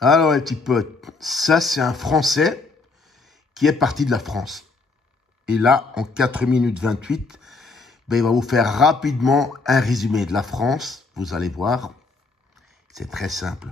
Alors, les petits potes, ça, c'est un Français qui est parti de la France. Et là, en 4 minutes 28, il va vous faire rapidement un résumé de la France. Vous allez voir, c'est très simple.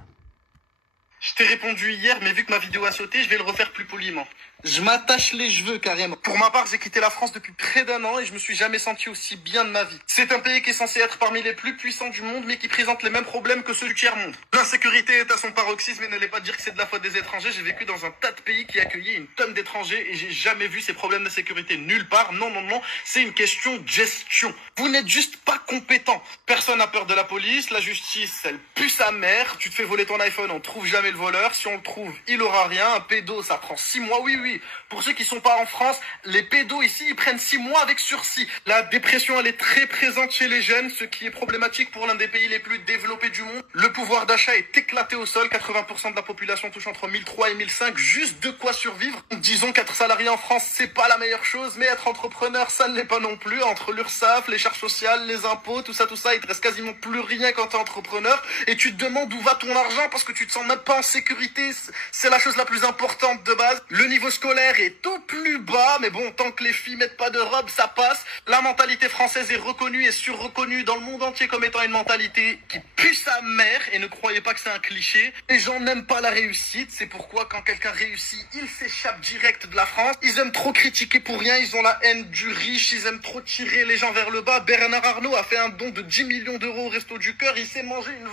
Je t'ai répondu hier, mais vu que ma vidéo a sauté, je vais le refaire plus poliment. Je m'attache les cheveux carrément. Pour ma part, j'ai quitté la France depuis près d'1 an et je me suis jamais senti aussi bien de ma vie. C'est un pays qui est censé être parmi les plus puissants du monde, mais qui présente les mêmes problèmes que ceux du tiers-monde. L'insécurité est à son paroxysme et n'allez pas dire que c'est de la faute des étrangers. J'ai vécu dans un tas de pays qui accueillaient une tonne d'étrangers et j'ai jamais vu ces problèmes d'insécurité nulle part. Non, non, non, c'est une question de gestion. Vous n'êtes juste pas compétent. Personne n'a peur de la police, la justice, elle pue sa mère. Tu te fais voler ton iPhone, on trouve jamais le voleur. Si on le trouve, il aura rien. Un pédo, ça prend 6 mois, oui, oui. Pour ceux qui sont pas en France, les pédos ici, ils prennent 6 mois avec sursis. La dépression, elle est très présente chez les jeunes, ce qui est problématique pour l'un des pays les plus développés du monde. Le pouvoir d'achat est éclaté au sol. 80% de la population touche entre 1003 et 1005, juste de quoi survivre. Disons qu'être salarié en France, c'est pas la meilleure chose, mais être entrepreneur, ça ne l'est pas non plus. Entre l'URSSAF, les charges sociales, les impôts, tout ça, il te reste quasiment plus rien quand t'es entrepreneur. Et tu te demandes où va ton argent parce que tu te sens même pas en sécurité. C'est la chose la plus importante de base. Le niveau scolaire est au plus bas, mais bon, tant que les filles mettent pas de robe, ça passe. La mentalité française est reconnue et surreconnue dans le monde entier comme étant une mentalité qui pue sa mère, et ne croyez pas que c'est un cliché. Les gens n'aiment pas la réussite, c'est pourquoi quand quelqu'un réussit, il s'échappe direct de la France. Ils aiment trop critiquer pour rien, ils ont la haine du riche, ils aiment trop tirer les gens vers le bas. Bernard Arnault a fait un don de 10 millions d'euros au Resto du Cœur, il s'est mangé une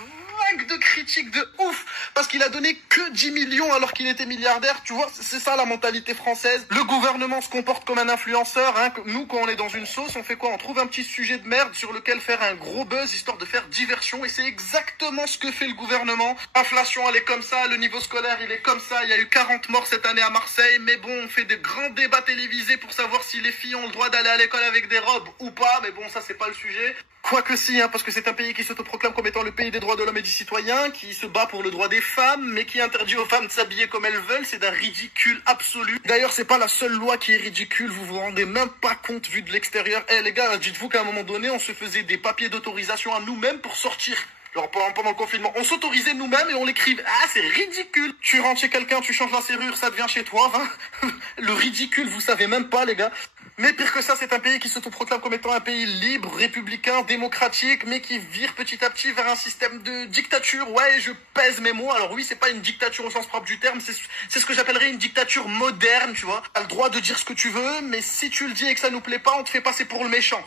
vague de critiques de ouf parce qu'il a donné que 10 millions alors qu'il était milliardaire. Tu vois, c'est ça la mentalité française. Le gouvernement se comporte comme un influenceur, hein. Nous, quand on est dans une sauce, on fait quoi? On trouve un petit sujet de merde sur lequel faire un gros buzz histoire de faire diversion, et c'est exactement ce que fait le gouvernement. L'inflation, elle est comme ça, le niveau scolaire, il est comme ça. Il y a eu 40 morts cette année à Marseille, mais bon, on fait de grands débats télévisés pour savoir si les filles ont le droit d'aller à l'école avec des robes ou pas, mais bon, ça c'est pas le sujet. Quoique si, hein, parce que c'est un pays qui s'autoproclame comme étant le pays des droits de l'homme et du citoyen, qui se bat pour le droit des femmes, mais qui interdit aux femmes de s'habiller comme elles veulent. C'est d'un ridicule absolu. D'ailleurs, c'est pas la seule loi qui est ridicule, vous vous rendez même pas compte vu de l'extérieur. Eh les gars, dites-vous qu'à un moment donné, on se faisait des papiers d'autorisation à nous-mêmes pour sortir. Genre pendant le confinement, on s'autorisait nous-mêmes et on l'écrivait. Ah, c'est ridicule. Tu rentres chez quelqu'un, tu changes la serrure, ça devient chez toi. Hein. Le ridicule, vous savez même pas, les gars. Mais pire que ça, c'est un pays qui s'autoproclame comme étant un pays libre, républicain, démocratique, mais qui vire petit à petit vers un système de dictature. Ouais, je pèse mes mots. Alors oui, c'est pas une dictature au sens propre du terme, c'est ce que j'appellerais une dictature moderne, tu vois. T'as le droit de dire ce que tu veux, mais si tu le dis et que ça nous plaît pas, on te fait passer pour le méchant.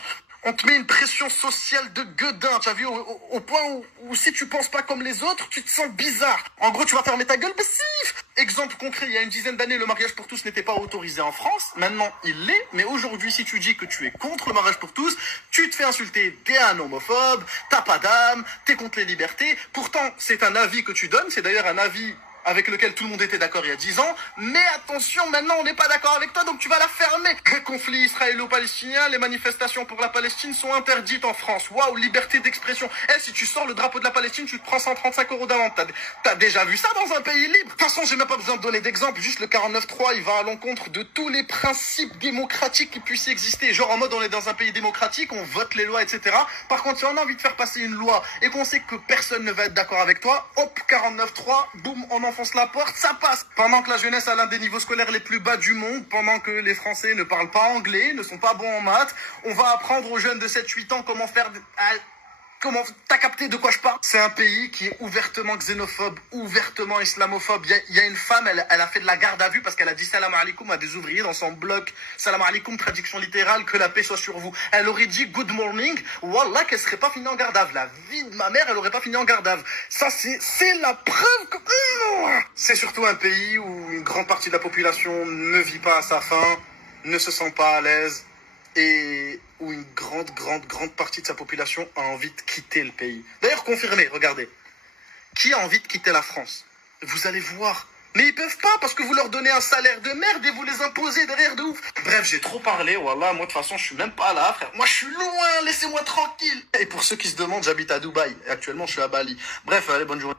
On te met une pression sociale de gueudin, tu as vu, au point où si tu penses pas comme les autres, tu te sens bizarre. En gros, tu vas fermer ta gueule, bassif. Exemple concret, il y a une dizaine d'années, le mariage pour tous n'était pas autorisé en France. Maintenant, il l'est, mais aujourd'hui, si tu dis que tu es contre le mariage pour tous, tu te fais insulter, t'es un homophobe, t'as pas d'âme, t'es contre les libertés. Pourtant, c'est un avis que tu donnes, c'est d'ailleurs un avis avec lequel tout le monde était d'accord il y a 10 ans. Mais attention, maintenant on n'est pas d'accord avec toi, donc tu vas la fermer. Le conflit israélo-palestinien, les manifestations pour la Palestine sont interdites en France. Waouh, liberté d'expression. Eh, si tu sors le drapeau de la Palestine, tu te prends 135 € d'amende. T'as déjà vu ça dans un pays libre? De toute façon, j'ai même pas besoin de donner d'exemple. Juste le 49.3, il va à l'encontre de tous les principes démocratiques qui puissent exister. Genre en mode, on est dans un pays démocratique, on vote les lois, etc. Par contre, si on a envie de faire passer une loi et qu'on sait que personne ne va être d'accord avec toi, hop, 49.3, boum, on enfonce la porte, ça passe. Pendant que la jeunesse a l'un des niveaux scolaires les plus bas du monde, pendant que les Français ne parlent pas anglais, ne sont pas bons en maths, on va apprendre aux jeunes de 7-8 ans comment faire... Comment t'as capté de quoi je parle? C'est un pays qui est ouvertement xénophobe, ouvertement islamophobe. Il y a une femme, elle a fait de la garde à vue parce qu'elle a dit salam alaikum à des ouvriers dans son bloc. Salam alaikum, traduction littérale, que la paix soit sur vous. Elle aurait dit good morning, wallah, qu'elle serait pas finie en garde à vue. La vie de ma mère, elle aurait pas fini en garde à vue. Ça, c'est la preuve que... C'est surtout un pays où une grande partie de la population ne vit pas à sa faim, ne se sent pas à l'aise, et où une grande partie de sa population a envie de quitter le pays. D'ailleurs, confirmé, regardez. Qui a envie de quitter la France? Vous allez voir. Mais ils peuvent pas parce que vous leur donnez un salaire de merde et vous les imposez derrière de ouf. Bref, j'ai trop parlé, wallah. Moi, de toute façon, je suis même pas là, frère. Moi, je suis loin, laissez-moi tranquille. Et pour ceux qui se demandent, j'habite à Dubaï. Et actuellement, je suis à Bali. Bref, allez, bonne journée.